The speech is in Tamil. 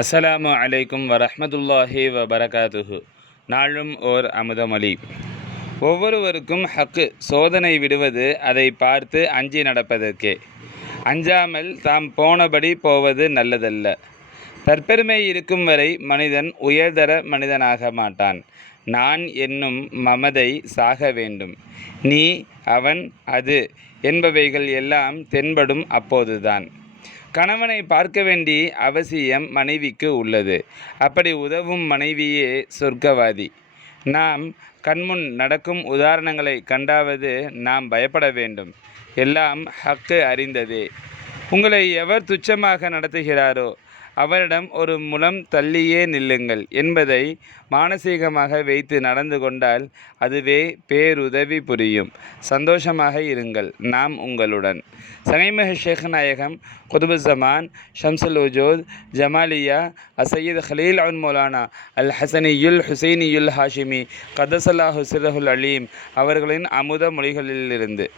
அஸ்ஸலாமு அலைக்கும் வரஹ்மத்துல்லாஹி வபரகாத்துஹு. நாளும் ஓர் அமுதமொழி. ஒவ்வொருவருக்கும் ஹக்கு சோதனை விடுவது அதை பார்த்து அஞ்சி நடப்பதற்கே. அஞ்சாமல் தாம் போனபடி போவது நல்லதல்ல. தற்பெருமை இருக்கும் வரை மனிதன் உயர்தர மனிதனாக மாட்டான். நான் என்னும் மமதை சாக வேண்டும். நீ அவன் அது என்பவைகள் எல்லாம் தென்படும் அப்போதுதான். கணவனை பார்க்க வேண்டிய அவசியம் மனைவிக்கு உள்ளது. அப்படி உதவும் மனைவியே சொர்க்கவாதி. நாம் கண்முன் நடக்கும் உதாரணங்களை கண்டாவது நாம் பயப்பட வேண்டும். எல்லாம் ஹக்கு அறிந்ததே. உங்களை எவர் துச்சமாக நடத்துகிறாரோ அவரிடம் ஒரு முலம் தள்ளியே நில்லுங்கள் என்பதை மானசீகமாக வைத்து நடந்து கொண்டால் அதுவே பேருதவி புரியும். சந்தோஷமாக இருங்கள் நாம் உங்களுடன். சகைமஹ ஷேக் நாயகம் குதுபுசமான் ஷம்சுல் உஜோத் ஜமாலியா அசையீத் ஹலீல் அன் மௌலானா அல் ஹசனியுல் ஹுசைனியுல் ஹாஷிமி கதசலா ஹுசிரஹுல் அலீம் அவர்களின் அமுத மொழிகளிலிருந்து.